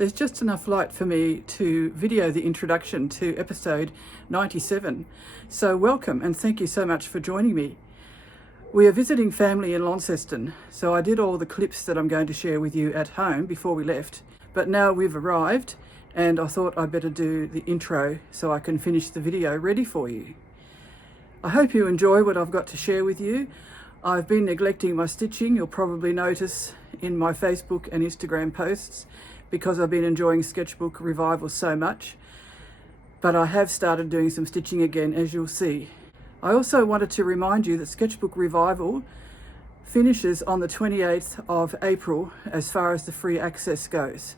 There's just enough light for me to video the introduction to episode 97. So welcome and thank you so much for joining me. We are visiting family in Launceston, so I did all the clips that I'm going to share with you at home before we left. But now we've arrived and I thought I'd better do the intro so I can finish the video ready for you. I hope you enjoy what I've got to share with you. I've been neglecting my stitching, you'll probably notice in my Facebook and Instagram posts, because I've been enjoying Sketchbook Revival so much. But I have started doing some stitching again, as you'll see. I also wanted to remind you that Sketchbook Revival finishes on the 28th of April as far as the free access goes.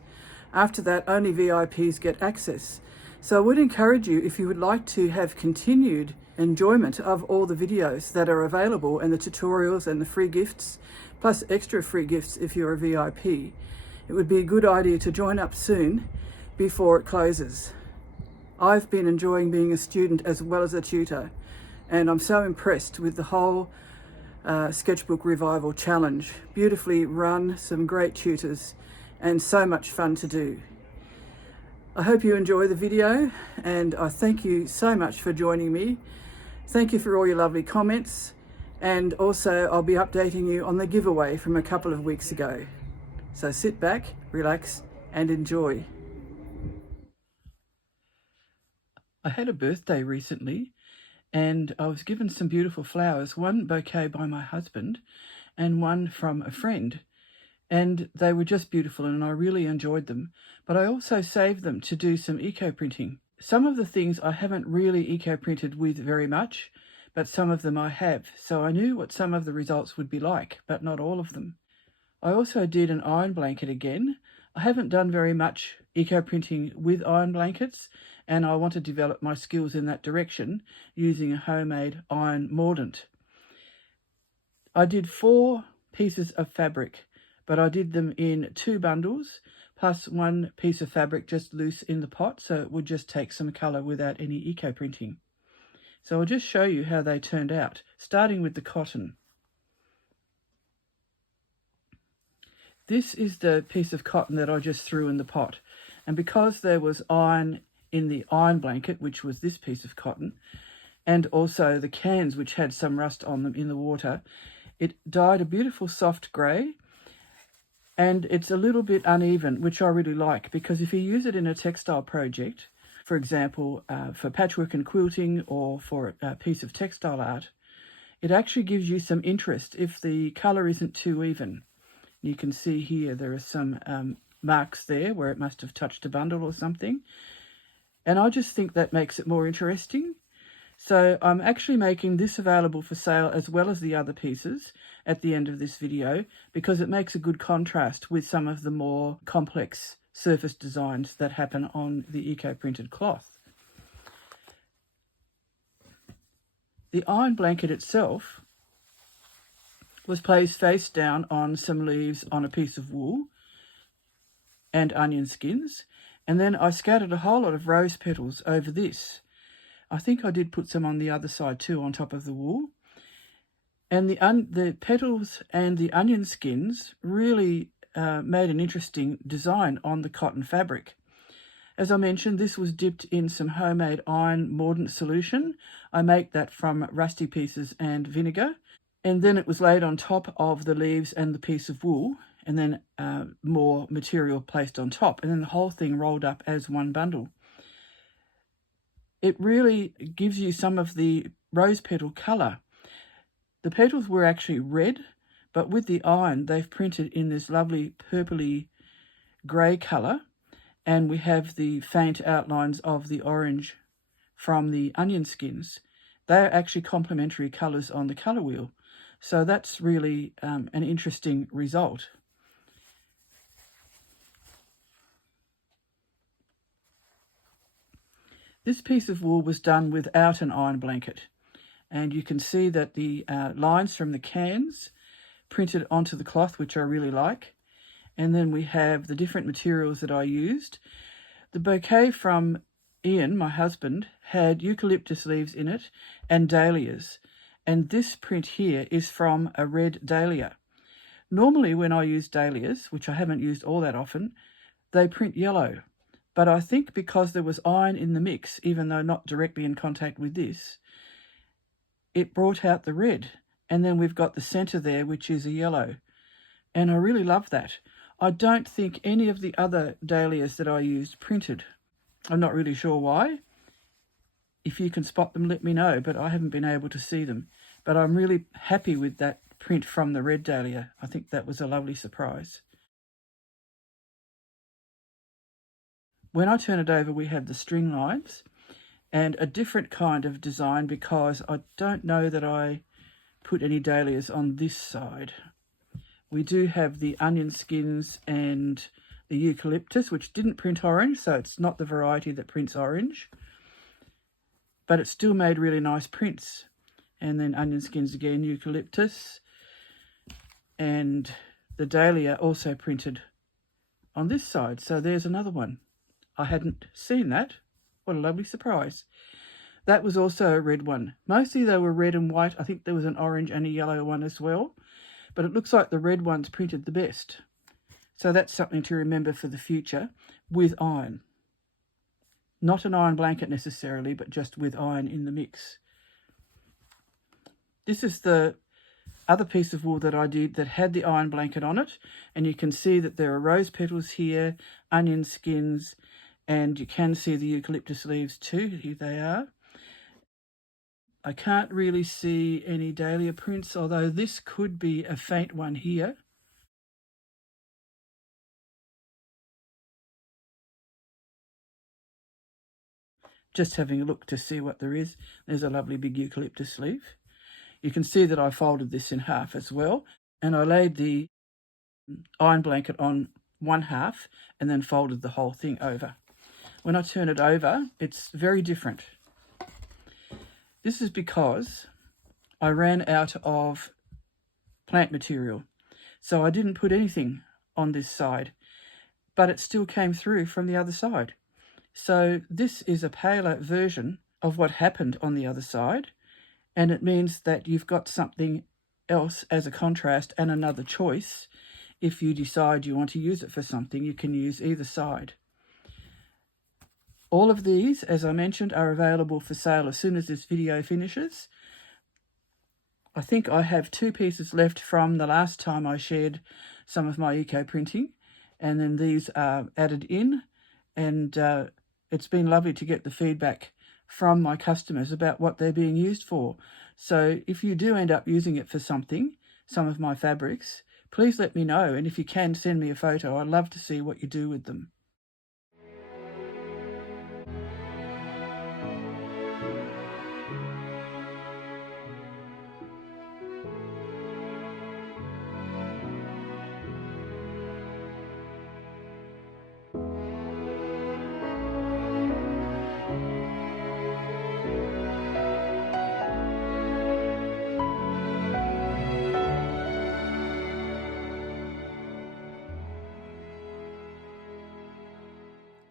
After that, only VIPs get access. So I would encourage you, if you would like to have continued enjoyment of all the videos that are available and the tutorials and the free gifts, plus extra free gifts if you're a VIP, it would be a good idea to join up soon before it closes. I've been enjoying being a student as well as a tutor, and I'm so impressed with the whole Sketchbook Revival challenge. Beautifully run, some great tutors, and so much fun to do. I hope you enjoy the video, and I thank you so much for joining me. Thank you for all your lovely comments, and also I'll be updating you on the giveaway from a couple of weeks ago. So sit back, relax, and enjoy. I had a birthday recently, and I was given some beautiful flowers, one bouquet by my husband and one from a friend. And they were just beautiful and I really enjoyed them. But I also saved them to do some eco-printing. Some of the things I haven't really eco-printed with very much, but some of them I have. So I knew what some of the results would be like, but not all of them. I also did an iron blanket again. I haven't done very much eco-printing with iron blankets, and I want to develop my skills in that direction using a homemade iron mordant. I did 4 pieces of fabric, but I did them in 2 bundles, plus 1 piece of fabric just loose in the pot, so it would just take some colour without any eco-printing. So I'll just show you how they turned out, starting with the cotton. This is the piece of cotton that I just threw in the pot, and because there was iron in the iron blanket, which was this piece of cotton, and also the cans which had some rust on them in the water, it dyed a beautiful soft grey, and it's a little bit uneven, which I really like, because if you use it in a textile project, for example, for patchwork and quilting or for a piece of textile art, it actually gives you some interest if the colour isn't too even. You can see here there are some marks there where it must have touched a bundle or something. And I just think that makes it more interesting. So I'm actually making this available for sale as well as the other pieces at the end of this video, because it makes a good contrast with some of the more complex surface designs that happen on the eco-printed cloth. The iron blanket itself was placed face down on some leaves on a piece of wool and onion skins, and then I scattered a whole lot of rose petals over this. I think I did put some on the other side too, on top of the wool. And the petals and the onion skins really made an interesting design on the cotton fabric. As I mentioned, this was dipped in some homemade iron mordant solution. I make that from rusty pieces and vinegar. And then it was laid on top of the leaves and the piece of wool, and then more material placed on top, and then the whole thing rolled up as one bundle. It really gives you some of the rose petal colour. The petals were actually red, but with the iron they've printed in this lovely purpley grey colour, and we have the faint outlines of the orange from the onion skins. They're actually complementary colours on the colour wheel. So that's really an interesting result. This piece of wool was done without an iron blanket, and you can see that the lines from the cans printed onto the cloth, which I really like. And then we have the different materials that I used. The bouquet from Ian, my husband, had eucalyptus leaves in it and dahlias. And this print here is from a red dahlia. Normally when I use dahlias, which I haven't used all that often, they print yellow. But I think because there was iron in the mix, even though not directly in contact with this, it brought out the red. And then we've got the centre there, which is a yellow. And I really love that. I don't think any of the other dahlias that I used printed. I'm not really sure why. If you can spot them, let me know, but I haven't been able to see them. But I'm really happy with that print from the red dahlia. I think that was a lovely surprise. When I turn it over, we have the string lines and a different kind of design because I don't know that I put any dahlias on this side. We do have the onion skins and the eucalyptus, which didn't print orange, so it's not the variety that prints orange. But it still made really nice prints. And then onion skins again, eucalyptus. And the dahlia also printed on this side. So there's another one. I hadn't seen that. What a lovely surprise. That was also a red one. Mostly they were red and white. I think there was an orange and a yellow one as well. But it looks like the red ones printed the best. So that's something to remember for the future with iron. Not an iron blanket necessarily, but just with iron in the mix. This is the other piece of wool that I did that had the iron blanket on it. And you can see that there are rose petals here, onion skins, and you can see the eucalyptus leaves too. Here they are. I can't really see any dahlia prints, although this could be a faint one here. Just having a look to see what there is. There's a lovely big eucalyptus leaf. You can see that I folded this in half as well, and I laid the iron blanket on one half and then folded the whole thing over. When I turn it over, it's very different. This is because I ran out of plant material, so I didn't put anything on this side, but it still came through from the other side. So this is a paler version of what happened on the other side, and it means that you've got something else as a contrast and another choice. If you decide you want to use it for something, you can use either side. All of these, as I mentioned, are available for sale as soon as this video finishes. I think I have 2 pieces left from the last time I shared some of my eco printing, and then these are added in, and it's been lovely to get the feedback from my customers about what they're being used for. So if you do end up using it for something, some of my fabrics, please let me know, and if you can, send me a photo. I'd love to see what you do with them.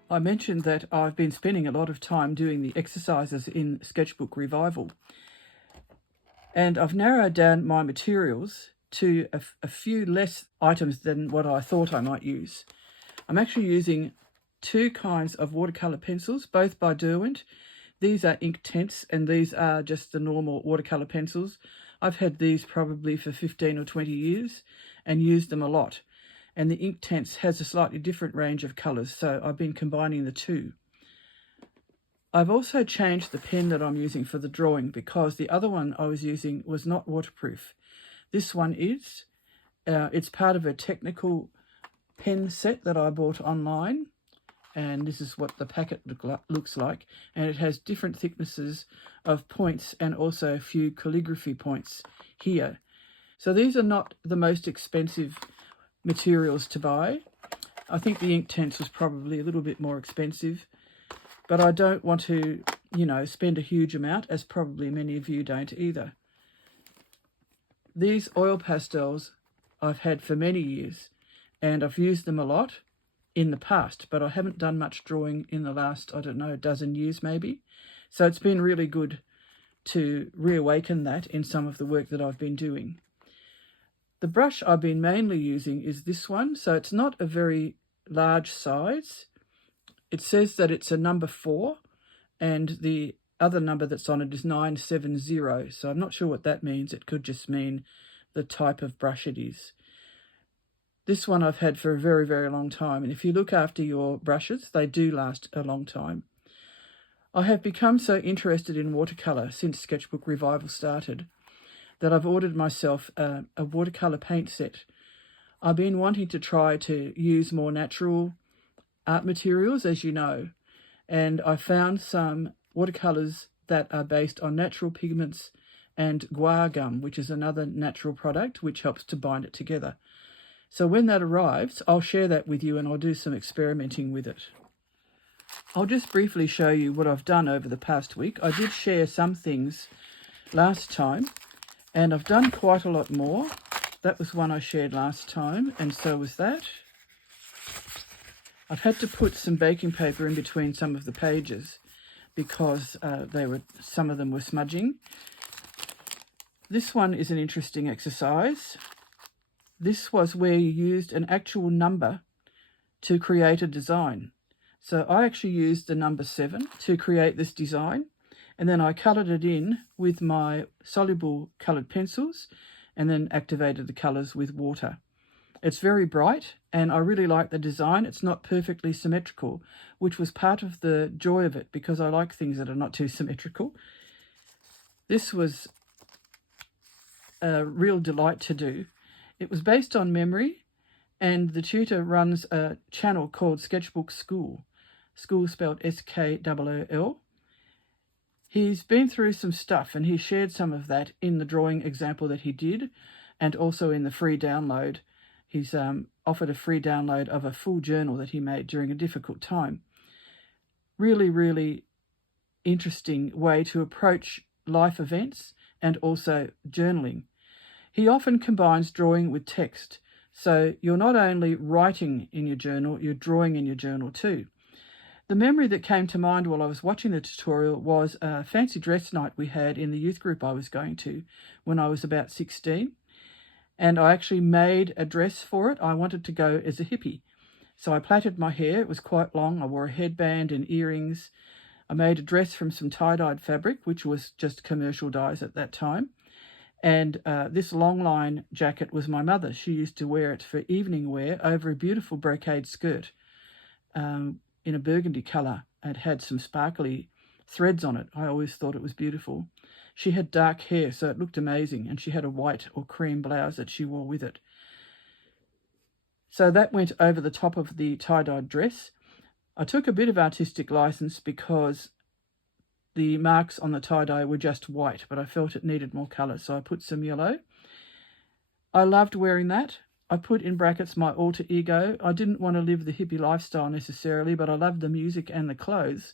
I mentioned that I've been spending a lot of time doing the exercises in Sketchbook Revival, and I've narrowed down my materials to a few less items than what I thought I might use. I'm actually using 2 kinds of watercolour pencils, both by Derwent. These are Inktense, and these are just the normal watercolour pencils. I've had these probably for 15 or 20 years and used them a lot. And the Inktense has a slightly different range of colours, so I've been combining the 2. I've also changed the pen that I'm using for the drawing because the other one I was using was not waterproof. This one is. It's part of a technical pen set that I bought online, and this is what the packet looks like, and it has different thicknesses of points and also a few calligraphy points here. So these are not the most expensive materials to buy. I think the Inktense was probably a little bit more expensive, but I don't want to, spend a huge amount, as probably many of you don't either. These oil pastels I've had for many years, and I've used them a lot in the past, but I haven't done much drawing in the last, I don't know, 12 years maybe. So it's been really good to reawaken that in some of the work that I've been doing. The brush I've been mainly using is this one, so it's not a very large size. It says that it's a number 4, and the other number that's on it is 970. So I'm not sure what that means. It could just mean the type of brush it is. This one I've had for a very, very long time, and if you look after your brushes, they do last a long time. I have become so interested in watercolour since Sketchbook Revival started that I've ordered myself a watercolour paint set. I've been wanting to try to use more natural art materials, as you know, and I found some watercolours that are based on natural pigments and guar gum, which is another natural product which helps to bind it together. So when that arrives, I'll share that with you and I'll do some experimenting with it. I'll just briefly show you what I've done over the past week. I did share some things last time, and I've done quite a lot more. That was one I shared last time, and so was that. I've had to put some baking paper in between some of the pages because some of them were smudging. This one is an interesting exercise. This was where you used an actual number to create a design. So I actually used the number 7 to create this design, and then I coloured it in with my soluble coloured pencils and then activated the colours with water. It's very bright, and I really like the design. It's not perfectly symmetrical, which was part of the joy of it because I like things that are not too symmetrical. This was a real delight to do. It was based on memory, and the tutor runs a channel called Sketchbook School. School spelled S-K-O-O-L. He's been through some stuff, and he shared some of that in the drawing example that he did, and also in the free download. He's offered a free download of a full journal that he made during a difficult time. Really, really interesting way to approach life events and also journaling. He often combines drawing with text. So you're not only writing in your journal, you're drawing in your journal too. The memory that came to mind while I was watching the tutorial was a fancy dress night we had in the youth group I was going to when I was about 16. And I actually made a dress for it. I wanted to go as a hippie. So I plaited my hair. It was quite long. I wore a headband and earrings. I made a dress from some tie-dyed fabric, which was just commercial dyes at that time. And this long line jacket was my mother's. She used to wear it for evening wear over a beautiful brocade skirt in a burgundy colour. It had some sparkly threads on it. I always thought it was beautiful. She had dark hair, so it looked amazing, and she had a white or cream blouse that she wore with it. So that went over the top of the tie-dyed dress. I took a bit of artistic license because the marks on the tie-dye were just white, but I felt it needed more colour, so I put some yellow. I loved wearing that. I put in brackets my alter ego. I didn't want to live the hippie lifestyle necessarily, but I loved the music and the clothes.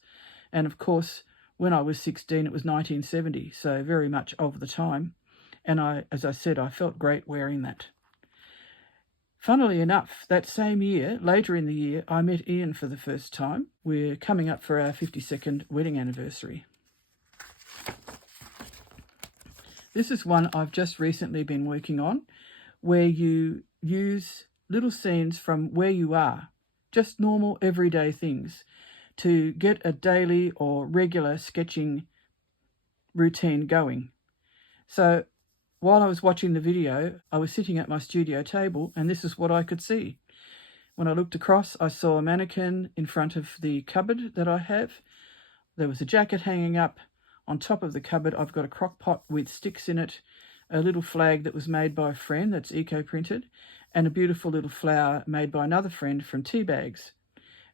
And of course, when I was 16, it was 1970, so very much of the time. And as I said, I felt great wearing that. Funnily enough, that same year, later in the year, I met Ian for the first time. We're coming up for our 52nd wedding anniversary. This is one I've just recently been working on, where you use little scenes from where you are, just normal everyday things, to get a daily or regular sketching routine going. So while I was watching the video, I was sitting at my studio table, and this is what I could see. When I looked across, I saw a mannequin in front of the cupboard that I have. There was a jacket hanging up. On top of the cupboard, I've got a crock pot with sticks in it, a little flag that was made by a friend that's eco-printed, and a beautiful little flower made by another friend from tea bags.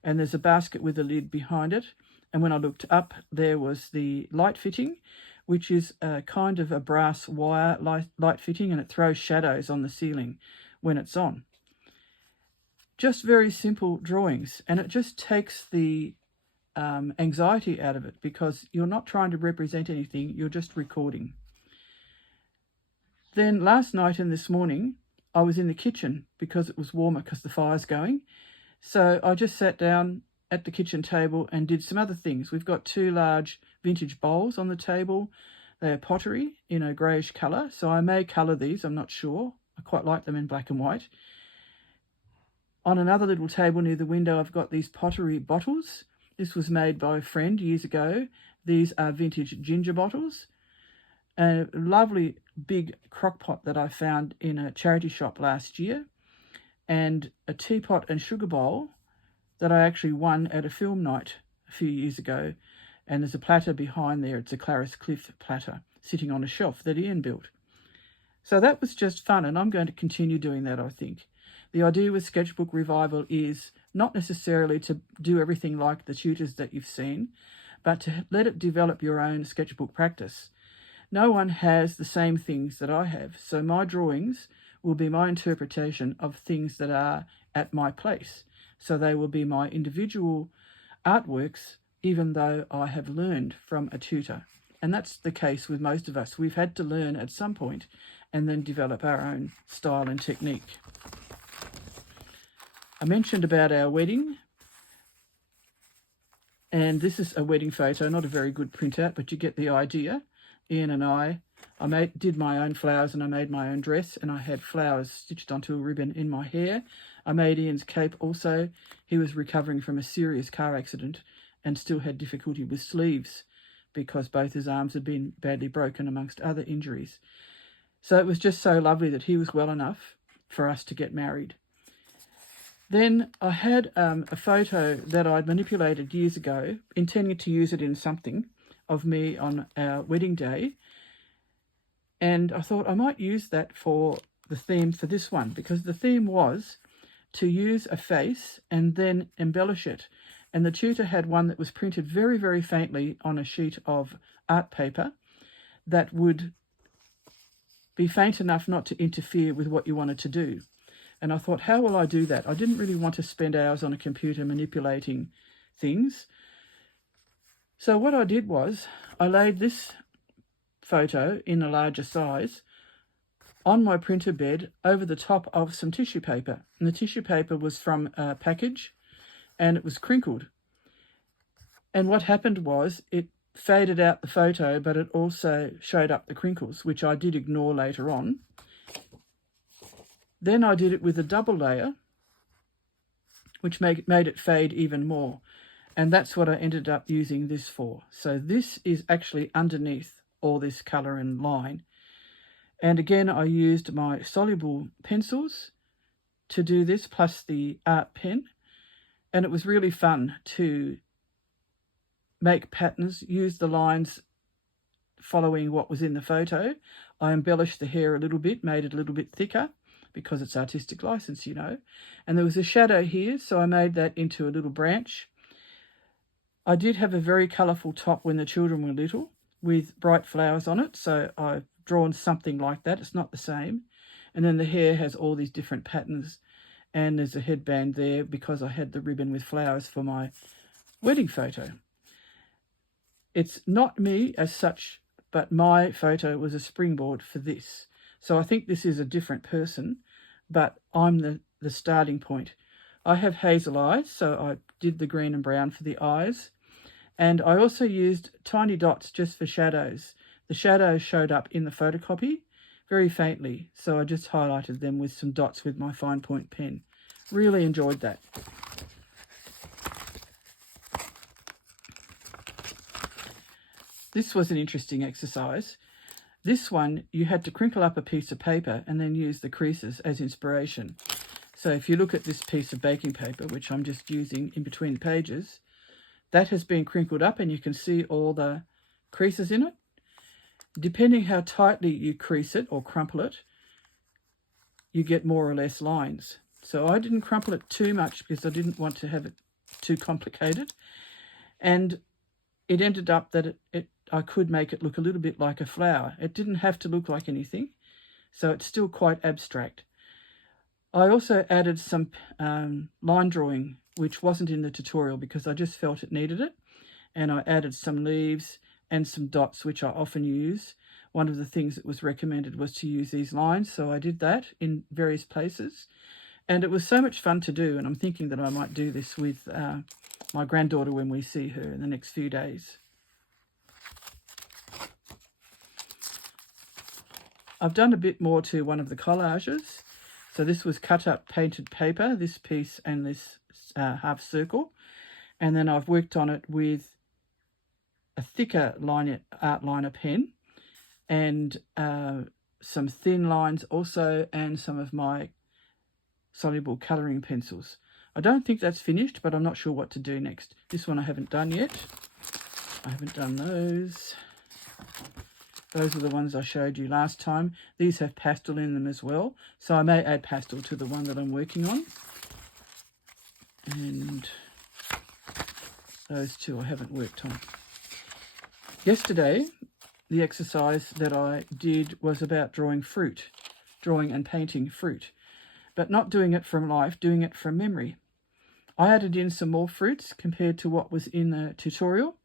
And there's a basket with a lid behind it. And when I looked up, there was the light fitting, which is a kind of a brass wire light fitting, and it throws shadows on the ceiling when it's on. Just very simple drawings, and it just takes the anxiety out of it because you're not trying to represent anything, you're just recording. Then last night and this morning, I was in the kitchen because it was warmer because the fire's going. So I just sat down at the kitchen table and did some other things. We've got 2 large vintage bowls on the table. They're pottery in a greyish colour. So I may colour these, I'm not sure. I quite like them in black and white. On another little table near the window, I've got these pottery bottles. This was made by a friend years ago. These are vintage ginger bottles. A lovely big crock pot that I found in a charity shop last year, and a teapot and sugar bowl that I actually won at a film night a few years ago. And there's a platter behind there. It's a Clarice Cliff platter sitting on a shelf that Ian built. So that was just fun, and I'm going to continue doing that, I think. The idea with Sketchbook Revival is not necessarily to do everything like the tutors that you've seen, but to let it develop your own sketchbook practice. No one has the same things that I have, so my drawings will be my interpretation of things that are at my place. So they will be my individual artworks, even though I have learned from a tutor. And that's the case with most of us. We've had to learn at some point and then develop our own style and technique. I mentioned about our wedding, and this is a wedding photo, not a very good printout, but you get the idea. Ian and I did my own flowers, and I made my own dress, and I had flowers stitched onto a ribbon in my hair. I made Ian's cape also. He was recovering from a serious car accident and still had difficulty with sleeves because both his arms had been badly broken, amongst other injuries. So it was just so lovely that he was well enough for us to get married. Then I had a photo that I'd manipulated years ago, intending to use it in something, of me on our wedding day. And I thought I might use that for the theme for this one, because the theme was to use a face and then embellish it. And the tutor had one that was printed very, very faintly on a sheet of art paper that would be faint enough not to interfere with what you wanted to do. And I thought, how will I do that? I didn't really want to spend hours on a computer manipulating things. So what I did was I laid this photo in a larger size on my printer bed over the top of some tissue paper. And the tissue paper was from a package and it was crinkled. And what happened was it faded out the photo, but it also showed up the crinkles, which I did ignore later on. Then I did it with a double layer, which made it fade even more. And that's what I ended up using this for. So this is actually underneath all this colour and line. And again, I used my soluble pencils to do this, plus the art pen. And it was really fun to make patterns, use the lines following what was in the photo. I embellished the hair a little bit, made it a little bit thicker, because it's artistic license, you know. And there was a shadow here, so I made that into a little branch. I did have a very colourful top when the children were little, with bright flowers on it, so I've drawn something like that. It's not the same. And then the hair has all these different patterns, and there's a headband there because I had the ribbon with flowers for my wedding photo. It's not me as such, but my photo was a springboard for this. So I think this is a different person, but I'm the starting point. I have hazel eyes, so I did the green and brown for the eyes. And I also used tiny dots just for shadows. The shadows showed up in the photocopy very faintly, so I just highlighted them with some dots with my fine point pen. Really enjoyed that. This was an interesting exercise. This one, you had to crinkle up a piece of paper and then use the creases as inspiration. So if you look at this piece of baking paper, which I'm just using in between the pages, that has been crinkled up and you can see all the creases in it. Depending how tightly you crease it or crumple it, you get more or less lines. So I didn't crumple it too much because I didn't want to have it too complicated. And it ended up that I could make it look a little bit like a flower. It didn't have to look like anything, so it's still quite abstract. I also added some line drawing, which wasn't in the tutorial because I just felt it needed it. And I added some leaves and some dots, which I often use. One of the things that was recommended was to use these lines, so I did that in various places. And it was so much fun to do, and I'm thinking that I might do this with my granddaughter when we see her in the next few days. I've done a bit more to one of the collages. So this was cut up painted paper, this piece and this half circle. And then I've worked on it with a thicker art liner pen and some thin lines also, and some of my soluble colouring pencils. I don't think that's finished, but I'm not sure what to do next. This one I haven't done yet. I haven't done those. Those are the ones I showed you last time. These have pastel in them as well, so I may add pastel to the one that I'm working on. And those two I haven't worked on. Yesterday, the exercise that I did was about drawing fruit, drawing and painting fruit, but not doing it from life, doing it from memory. I added in some more fruits compared to what was in the tutorial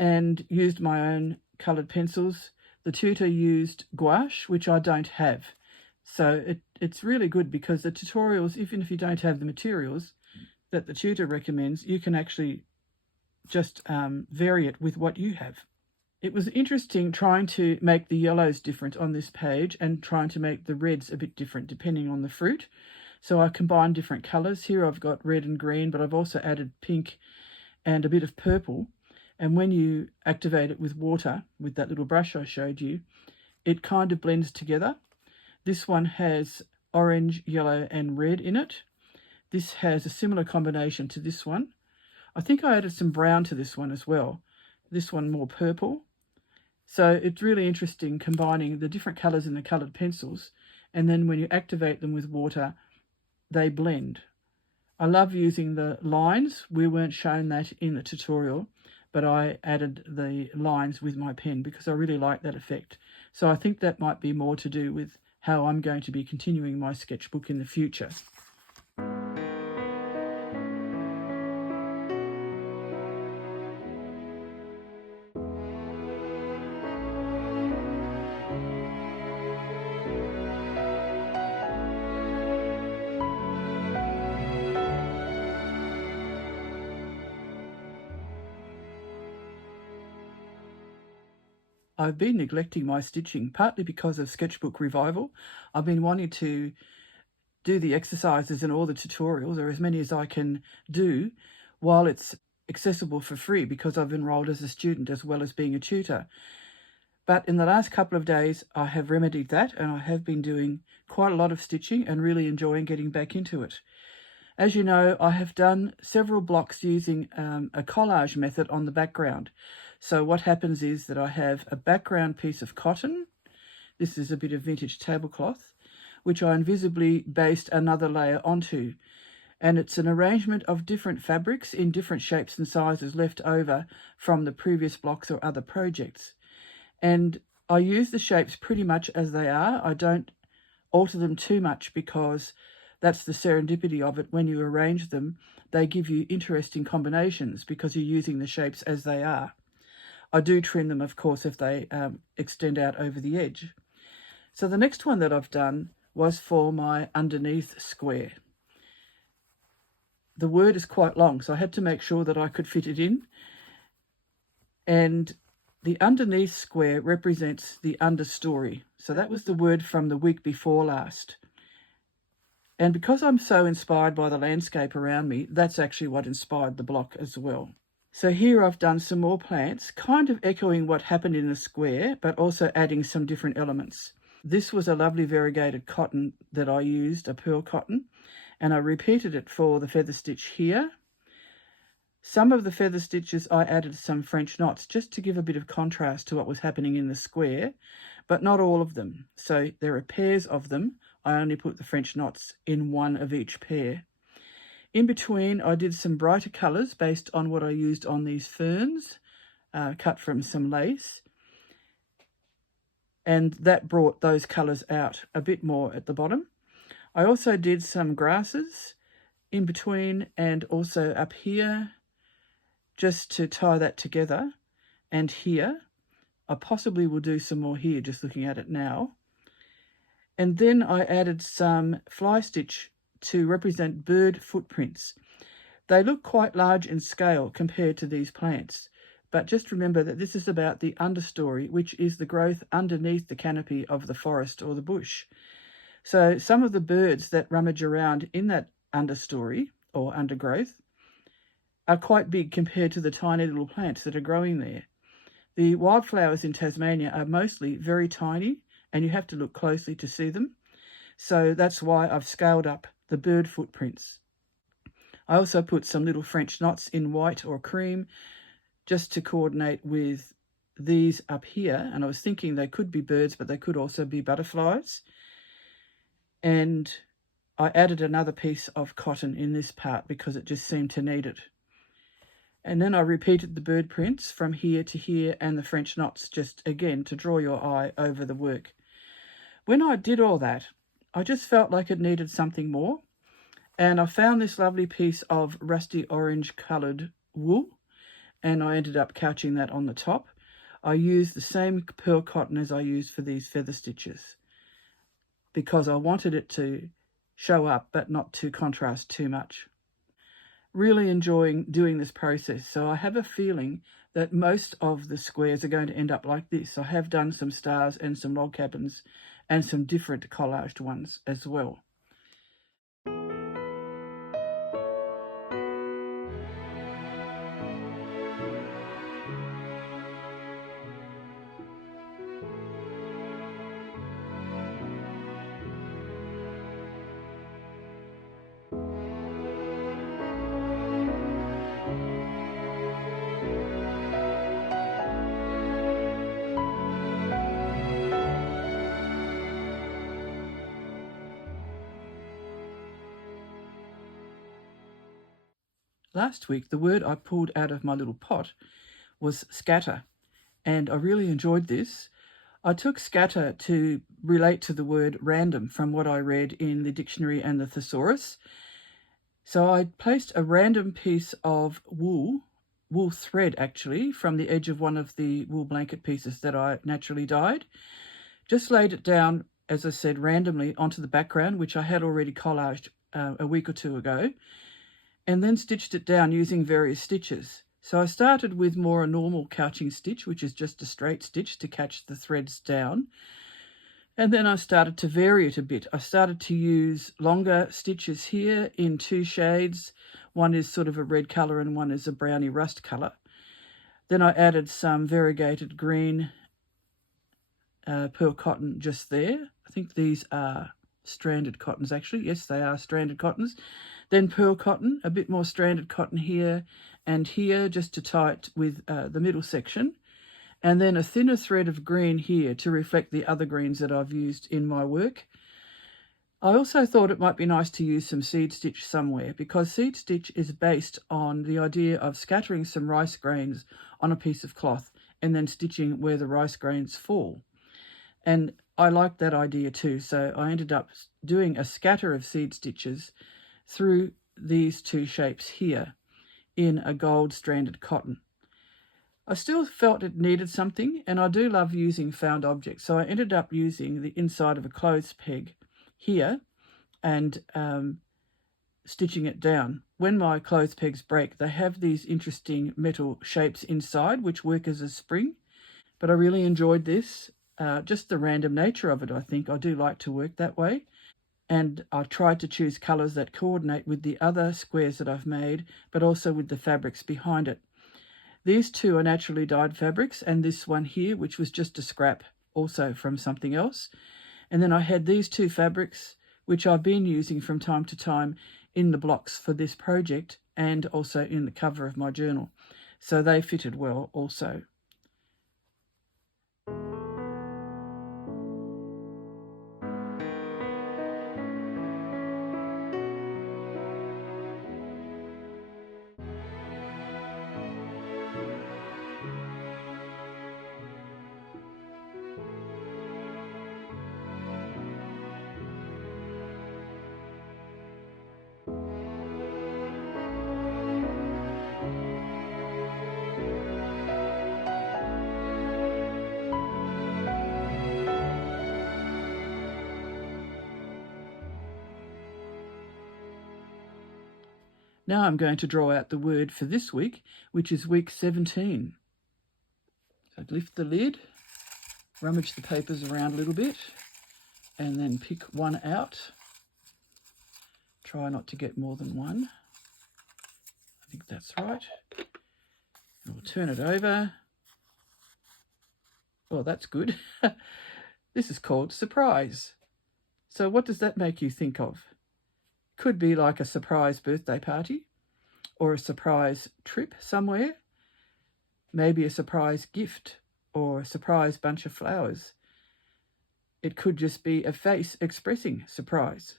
and used my own coloured pencils. The tutor used gouache, which I don't have. So it's really good because the tutorials, even if you don't have the materials that the tutor recommends, you can actually just vary it with what you have. It was interesting trying to make the yellows different on this page and trying to make the reds a bit different depending on the fruit. So I combined different colours. Here I've got red and green, but I've also added pink and a bit of purple. And when you activate it with water, with that little brush I showed you, it kind of blends together. This one has orange, yellow and red in it. This has a similar combination to this one. I think I added some brown to this one as well. This one more purple. So it's really interesting combining the different colours in the coloured pencils, and then when you activate them with water, they blend. I love using the lines. We weren't shown that in the tutorial, but I added the lines with my pen because I really like that effect. So I think that might be more to do with how I'm going to be continuing my sketchbook in the future. I've been neglecting my stitching, partly because of Sketchbook Revival. I've been wanting to do the exercises and all the tutorials, or as many as I can do, while it's accessible for free, because I've enrolled as a student as well as being a tutor. But in the last couple of days, I have remedied that, and I have been doing quite a lot of stitching and really enjoying getting back into it. As you know, I have done several blocks using a collage method on the background. So what happens is that I have a background piece of cotton. This is a bit of vintage tablecloth, which I invisibly based another layer onto. And it's an arrangement of different fabrics in different shapes and sizes left over from the previous blocks or other projects. And I use the shapes pretty much as they are. I don't alter them too much because that's the serendipity of it. When you arrange them, they give you interesting combinations because you're using the shapes as they are. I do trim them, of course, if they extend out over the edge. So the next one that I've done was for my underneath square. The word is quite long, so I had to make sure that I could fit it in. And the underneath square represents the understory. So that was the word from the week before last. And because I'm so inspired by the landscape around me, that's actually what inspired the block as well. So here I've done some more plants, kind of echoing what happened in the square, but also adding some different elements. This was a lovely variegated cotton that I used, a pearl cotton, and I repeated it for the feather stitch here. Some of the feather stitches I added some French knots just to give a bit of contrast to what was happening in the square, but not all of them. So there are pairs of them. I only put the French knots in one of each pair. In between, I did some brighter colours based on what I used on these ferns, cut from some lace. And that brought those colours out a bit more at the bottom. I also did some grasses in between and also up here, just to tie that together. And here, I possibly will do some more here, just looking at it now. And then I added some fly stitch to represent bird footprints. They look quite large in scale compared to these plants, but just remember that this is about the understory, which is the growth underneath the canopy of the forest or the bush. So some of the birds that rummage around in that understory or undergrowth are quite big compared to the tiny little plants that are growing there. The wildflowers in Tasmania are mostly very tiny, and you have to look closely to see them. So that's why I've scaled up the bird footprints. I also put some little French knots in white or cream just to coordinate with these up here. And I was thinking they could be birds, but they could also be butterflies. And I added another piece of cotton in this part because it just seemed to need it. And then I repeated the bird prints from here to here and the French knots, just again to draw your eye over the work. When I did all that, I just felt like it needed something more. And I found this lovely piece of rusty orange coloured wool, and I ended up couching that on the top. I used the same pearl cotton as I used for these feather stitches because I wanted it to show up but not to contrast too much. Really enjoying doing this process. So I have a feeling that most of the squares are going to end up like this. I have done some stars and some log cabins and some different collaged ones as well. Last week, the word I pulled out of my little pot was scatter, and I really enjoyed this. I took scatter to relate to the word random from what I read in the dictionary and the thesaurus. So I placed a random piece of wool thread actually, from the edge of one of the wool blanket pieces that I naturally dyed. Just laid it down, as I said, randomly onto the background, which I had already collaged a week or two ago, and then stitched it down using various stitches. So I started with more a normal couching stitch, which is just a straight stitch to catch the threads down. And then I started to vary it a bit. I started to use longer stitches here in two shades. One is sort of a red colour and one is a browny rust colour. Then I added some variegated green pearl cotton just there. I think these are stranded cottons actually. Yes, they are stranded cottons. Then pearl cotton, a bit more stranded cotton here and here just to tie it with the middle section. And then a thinner thread of green here to reflect the other greens that I've used in my work. I also thought it might be nice to use some seed stitch somewhere because seed stitch is based on the idea of scattering some rice grains on a piece of cloth and then stitching where the rice grains fall. And I like that idea too, so I ended up doing a scatter of seed stitches through these two shapes here in a gold stranded cotton. I still felt it needed something, and I do love using found objects, so I ended up using the inside of a clothes peg here and stitching it down. When my clothes pegs break, they have these interesting metal shapes inside which work as a spring, but I really enjoyed this. Just the random nature of it, I think. I do like to work that way. And I tried to choose colours that coordinate with the other squares that I've made, but also with the fabrics behind it. These two are naturally dyed fabrics, and this one here, which was just a scrap also from something else. And then I had these two fabrics, which I've been using from time to time in the blocks for this project and also in the cover of my journal. So they fitted well also. Now I'm going to draw out the word for this week, which is week 17. So I'd lift the lid, rummage the papers around a little bit, and then pick one out. Try not to get more than one. I think that's right. And we'll turn it over. Oh, that's good. This is called surprise. So what does that make you think of? Could be like a surprise birthday party or a surprise trip somewhere. Maybe a surprise gift or a surprise bunch of flowers. It could just be a face expressing surprise.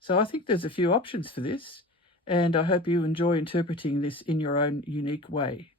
So I think there's a few options for this, and I hope you enjoy interpreting this in your own unique way.